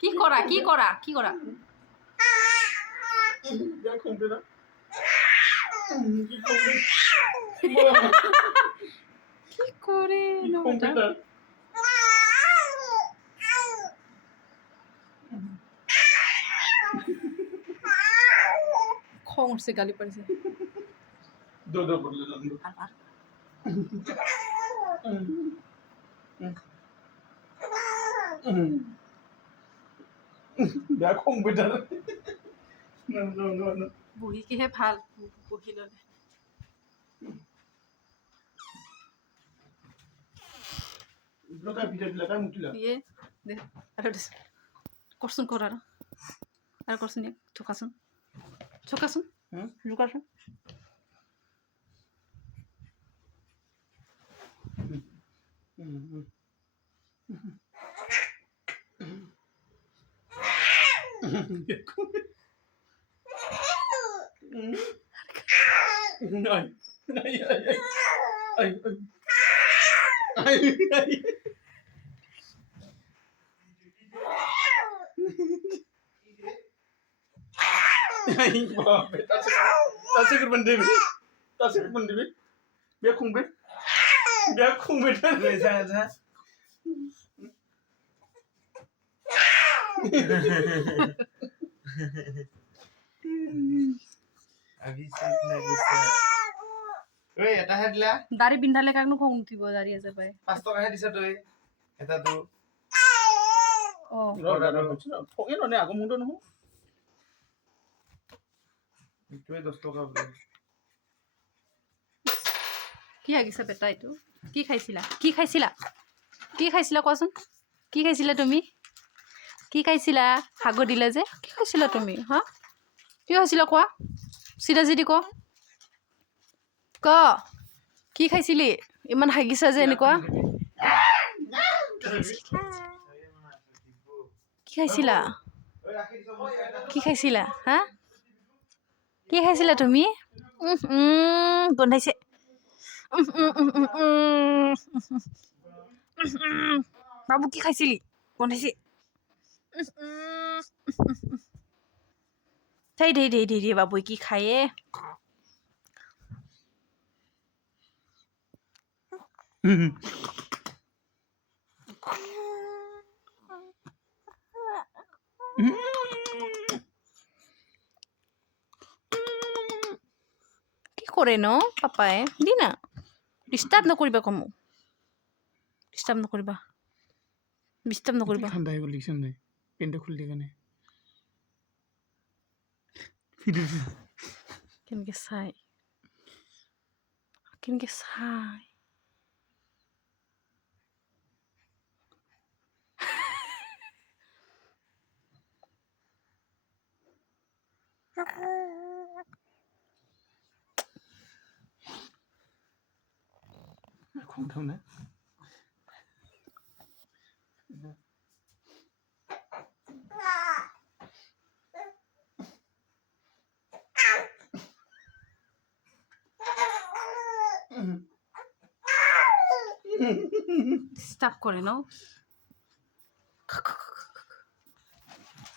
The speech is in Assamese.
কি করা কি করা কি করা কি করে খং উঠছে গালি পড়েছে বহিকেহে ভাল বহি ললে করছুন করার আর করছুন ঠোকাছুন ঠোকাছুন লুকাছুন Tasik berdebi, biar kumbet, aja. Abis itu bisa. Weh, eta hadla. দাড়ি বিন্ধালে কাকনো খং উঠিব দাড়ি আছে পায় 5 টকা হে দিছে তই এটা তো ও ফগে ননে আগো মুন্ড নহু তুই 10 টকা বলে কি আগিছে বেটা এইটো কি খাইছিলা কি খাইছিলা কি খাইছিলা কোৱাচোন কি খাইছিলা তুমি কি খাইছিলা হাগো দিলে যে কি খাইছিলা তুমি হা কি খাইছিলা কোৱা সিৰাজিদি ক ক কি খাইছিলি ইমান হাগিছা যে এনেকুৱা কি খাইছিলা কি খাইছিলা হা কি খাইছিলা তুমি গন্ধাইছে বাবু কি খাইছিলি গন্ধাইছে থাই দে দে দে বাবু কি খায়ে কি করে ন পাপায়ে দি না ডিস্টার্ব নকৰিবা কমো ডিস্টাৰ্ব নকৰিবা ঠান্ডা হয়ে গলি শুন পেনটা খুললি কানে কেনেকে চাই không đâu nữa ডিস্টার্ব করে ন